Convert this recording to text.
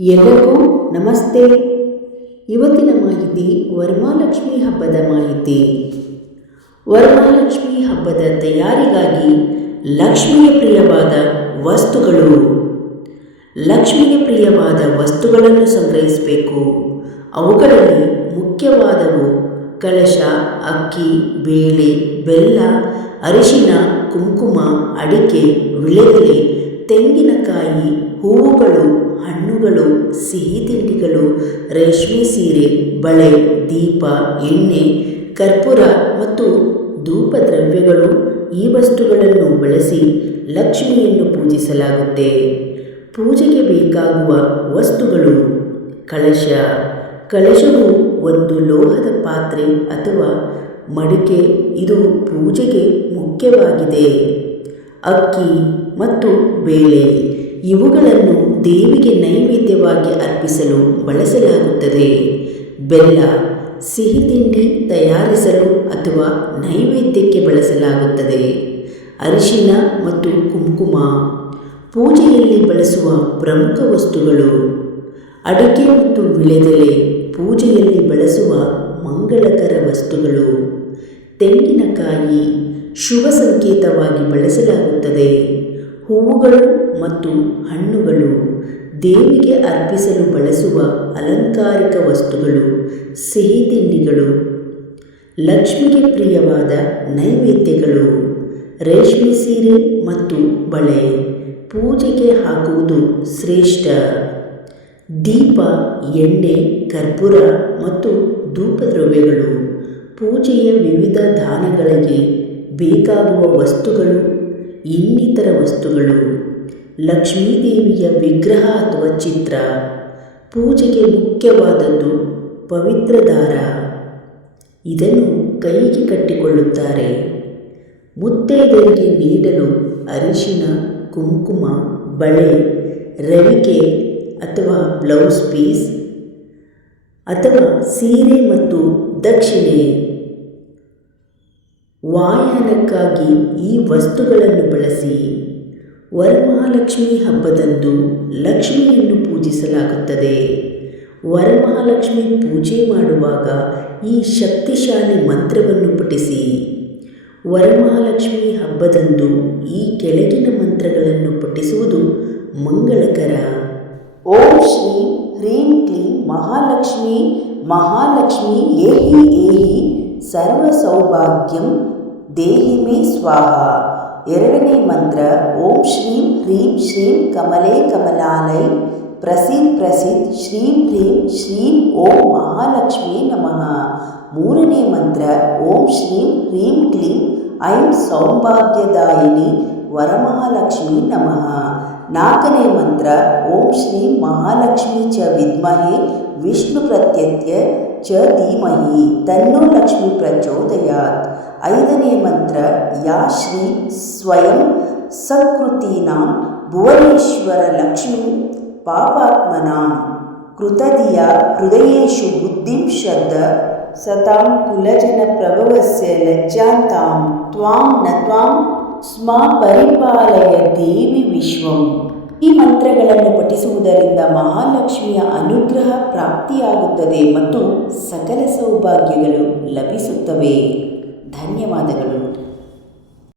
ಎಲ್ಲರಿಗೂ ನಮಸ್ತೆ. ಇವತ್ತಿನ ಮಾಹಿತಿ ವರಮಹಾಲಕ್ಷ್ಮಿ ಹಬ್ಬದ ಮಾಹಿತಿ. ವರಮಹಾಲಕ್ಷ್ಮಿ ಹಬ್ಬದ ತಯಾರಿಗಾಗಿ ಲಕ್ಷ್ಮಿಯ ಪ್ರಿಯವಾದ ವಸ್ತುಗಳು. ಲಕ್ಷ್ಮಿಗೆ ಪ್ರಿಯವಾದ ವಸ್ತುಗಳನ್ನು ಸಂಗ್ರಹಿಸಬೇಕು. ಅವುಗಳಲ್ಲಿ ಮುಖ್ಯವಾದವು ಕಳಶ, ಅಕ್ಕಿ, ಬೇಳೆ, ಬೆಲ್ಲ, ಅರಿಶಿನ, ಕುಂಕುಮ, ಅಡಿಕೆ ವಿಳೆದೆಲೆ ತೆಂಗಿನಕಾಯಿ, ಹೂವುಗಳು, ಹಣ್ಣುಗಳು, ಸಿಹಿ ತಿಂಡಿಗಳು, ರೇಷ್ಮೆ ಸೀರೆ, ಬಳೆ, ದೀಪ, ಎಣ್ಣೆ, ಕರ್ಪೂರ ಮತ್ತು ಧೂಪ ದ್ರವ್ಯಗಳು ಈ ವಸ್ತುಗಳನ್ನು ಬಳಸಿ ಲಕ್ಷ್ಮಿಯನ್ನು ಪೂಜಿಸಲಾಗುತ್ತೆ. ಪೂಜೆಗೆ ಬೇಕಾಗುವ ವಸ್ತುಗಳು ಕಳಶ. ಕಳಶವು ಒಂದು ಲೋಹದ ಪಾತ್ರೆ ಅಥವಾ ಮಡಿಕೆ. ಇದು ಪೂಜೆಗೆ ಮುಖ್ಯವಾಗಿದೆ. ಅಕ್ಕಿ ಮತ್ತು ಬೇಳೆ ಇವುಗಳನ್ನು ದೇವಿಗೆ ನೈವೇದ್ಯವಾಗಿ ಅರ್ಪಿಸಲು ಬಳಸಲಾಗುತ್ತದೆ. ಬೆಲ್ಲ, ಸಿಹಿ ತಿಂಡಿ ತಯಾರಿಸಲು ಅಥವಾ ನೈವೇದ್ಯಕ್ಕೆ ಬಳಸಲಾಗುತ್ತದೆ. ಅರಿಶಿನ ಮತ್ತು ಕುಂಕುಮ, ಪೂಜೆಯಲ್ಲಿ ಬಳಸುವ ಪ್ರಮುಖ ವಸ್ತುಗಳು, ಅಡಿಕೆ ಮತ್ತು ವಿಳೆದೆಲೆ, ಪೂಜೆಯಲ್ಲಿ ಬಳಸುವ ಮಂಗಳಕರ ವಸ್ತುಗಳು, ತೆಂಗಿನಕಾಯಿ ಶುಭ ಸಂಕೇತವಾಗಿ ಬಳಸಲಾಗುತ್ತದೆ. ಹೂವುಗಳು ಮತ್ತು ಹಣ್ಣುಗಳು ದೇವಿಗೆ ಅರ್ಪಿಸಲು ಬಳಸುವ ಅಲಂಕಾರಿಕ ವಸ್ತುಗಳು, ಸಿಹಿ ತಿಂಡಿಗಳು, ಲಕ್ಷ್ಮಿಗೆ ಪ್ರಿಯವಾದ ನೈವೇದ್ಯಗಳು, ರೇಷ್ಮೆ ಸೀರೆ ಮತ್ತು ಬಳೆ, ಪೂಜೆಗೆ ಹಾಕುವುದು ಶ್ರೇಷ್ಠ. ದೀಪ, ಎಣ್ಣೆ, ಕರ್ಪೂರ ಮತ್ತು ಧೂಪದ್ರವ್ಯಗಳು ಪೂಜೆಯ ವಿವಿಧ ದಾನಗಳಿಗೆ ಬೇಕಾಗುವ ವಸ್ತುಗಳು, ಇನ್ನಿತರ ವಸ್ತುಗಳು. ಲಕ್ಷ್ಮೀದೇವಿಯ ವಿಗ್ರಹ ಅಥವಾ ಚಿತ್ರ, ಪೂಜೆಗೆ ಮುಖ್ಯವಾದದ್ದು ಪವಿತ್ರ ದಾರ. ಇದನ್ನು ಕೈಗೆ ಕಟ್ಟಿಕೊಳ್ಳುತ್ತಾರೆ. ಮುತ್ತೈದೆಯರಿಗೆ ನೀಡಲು ಅರಿಶಿನ, ಕುಂಕುಮ, ಬಳೆ, ರವಿಕೆ ಅಥವಾ ಬ್ಲೌಸ್ ಪೀಸ್ ಅಥವಾ ಸೀರೆ ಮತ್ತು ದಕ್ಷಿಣೆ. ವಾಯಾನಕ್ಕಾಗಿ ಈ ವಸ್ತುಗಳನ್ನು ಬಳಸಿ ವರಮಹಾಲಕ್ಷ್ಮಿ ಹಬ್ಬದಂದು ಲಕ್ಷ್ಮಿಯನ್ನು ಪೂಜಿಸಲಾಗುತ್ತದೆ. ವರಮಹಾಲಕ್ಷ್ಮಿ ಪೂಜೆ ಮಾಡುವಾಗ ಈ ಶಕ್ತಿಶಾಲಿ ಮಂತ್ರವನ್ನು ಪಠಿಸಿ, ವರಮಹಾಲಕ್ಷ್ಮಿ ಹಬ್ಬದಂದು ಈ ಕೆಳಗಿನ ಮಂತ್ರಗಳನ್ನು ಪಠಿಸುವುದು ಮಂಗಳಕರ. ಓಂ ಶ್ರೀ ಹ್ರೀಂ ಕ್ಲೀಂ ಮಹಾಲಕ್ಷ್ಮಿ ಮಹಾಲಕ್ಷ್ಮಿ ಏಹಿ ಏಹಿ ಸರ್ವ ಸೌಭಾಗ್ಯಂ ದೇಹಿ ಮೇ ಸ್ವಾಹ ಎರಡನೇ ಮಂತ್ರ ಓಂ ಶ್ರೀಂ ಹ್ರೀಂ ಶ್ರೀಂ ಕಮಲೇ ಕಮಲಾಲೈ ಪ್ರಸಿದ್ ಪ್ರಸಿದ್ ಶ್ರೀಂ ಹ್ರೀಂ ಶ್ರೀಂ ಓಂ ಮಹಾಲಕ್ಷ್ಮೀ ನಮಃ ಮೂರನೇ ಮಂತ್ರ ಓಂ ಶ್ರೀಂ ಹ್ರೀಂ ಕ್ಲೀಂ ಐಂ ಸೌಭಾಗ್ಯದಾಯಿನಿ ವರಮಹಾಲಕ್ಷ್ಮಿ ನಮಃ ನಾಲ್ಕನೇ ಮಂತ್ರ ಓಂ ಶ್ರೀ ಮಹಾಲಕ್ಷ್ಮಿ ಚ ವಿದ್ಮಹೆ ವಿಷ್ಣು ಪ್ರತ್ಯತ್ಯ ಚ ಧೀಮಹಿ ತನ್ನೋ ಲಕ್ಷ್ಮಿ ಪ್ರಚೋದಯಾತ್ ಐದನೇ ಮಂತ್ರ, ಯಾ ಶ್ರೀ ಸ್ವಯಂ ಸಕೃತೀನಾಂ ಭುವನೇಶ್ವರ ಲಕ್ಷ್ಮೀ ಪಾಪಾತ್ಮನಾಂ ಕೃತದಿಯ ಹೃದಯೇಶು ಬುದ್ಧಿಂ ಶ್ರದ್ಧ ಸತಾಂ ಕುಲಜನ ಪ್ರಭವಸ್ಯ ಲಜ್ಜಾಂತಾಂ ತ್ವಾಂ ನ ತ್ವಾಂ ಸ್ಮ ಪರಿಪಾಲಯ ದೇವಿ ವಿಶ್ವಂ. ಈ ಮಂತ್ರಗಳನ್ನು ಪಠಿಸುವುದರಿಂದ ಮಹಾಲಕ್ಷ್ಮಿಯ ಅನುಗ್ರಹ ಪ್ರಾಪ್ತಿಯಾಗುತ್ತದೆ ಮತ್ತು ಸಕಲ ಸೌಭಾಗ್ಯಗಳು ಲಭಿಸುತ್ತವೆ. ಧನ್ಯವಾದಗಳು